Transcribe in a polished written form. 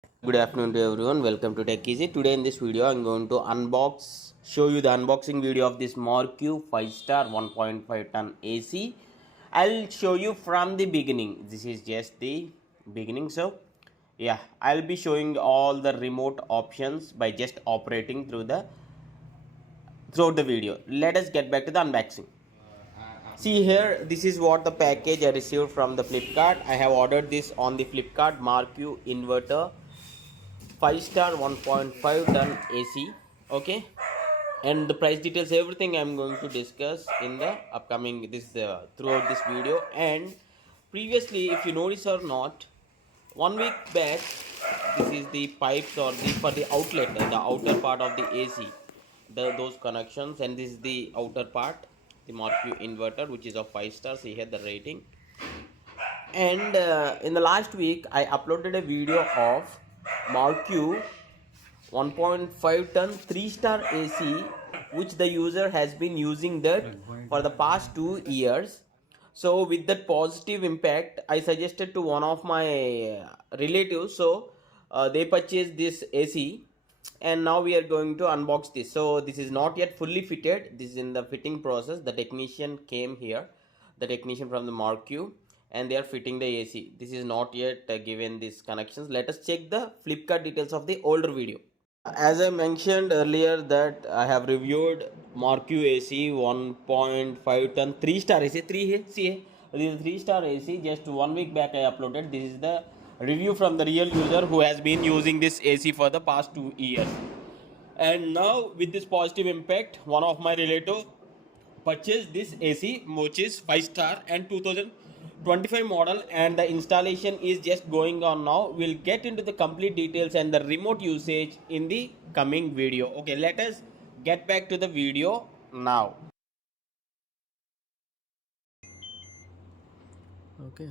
Good afternoon to everyone. Welcome to Tech Easy. Today in this video, I'm going to show you the unboxing video of this MarQ 5-star 1.5 ton AC. I'll show you from the beginning. This is just the beginning. So, yeah, I'll be showing all the remote options by just operating throughout the video. Let us get back to the unboxing. See here, this is what the package I received from the Flipkart. I have ordered this on the Flipkart MarQ inverter 5-star 1.5 ton AC. Okay, and the price details, everything I'm going to discuss in the upcoming throughout this video. And previously, if you notice or not, 1 week back, this is the pipes or the for the outlet, the outer part of the AC, those connections, and this is the outer part, the MarQ inverter, which is of 5 stars. See here the rating. And in the last week, I uploaded a video of MarQ 1.5 ton 3-star AC, which the user has been using that for the past 2 years. So with that positive impact, I suggested to one of my relatives. So they purchased this AC, and now we are going to unbox this. So this is not yet fully fitted. This is in the fitting process. The technician came here, the technician from the MarQ, and they are fitting the AC. This is not yet given these connections. Let us check the Flipkart details of the older video. As I mentioned earlier that I have reviewed MarQ AC 1.5 ton 3-star AC. 3 here, see here. This is 3-star AC. Just 1 week back I uploaded. This is the review from the real user who has been using this AC for the past 2 years. And now with this positive impact, one of my relative purchased this AC, which is 5-star and 2025 model, and the installation is just going on now. We'll get into the complete details and the remote usage in the coming video. Okay, let us get back to the video now. Okay.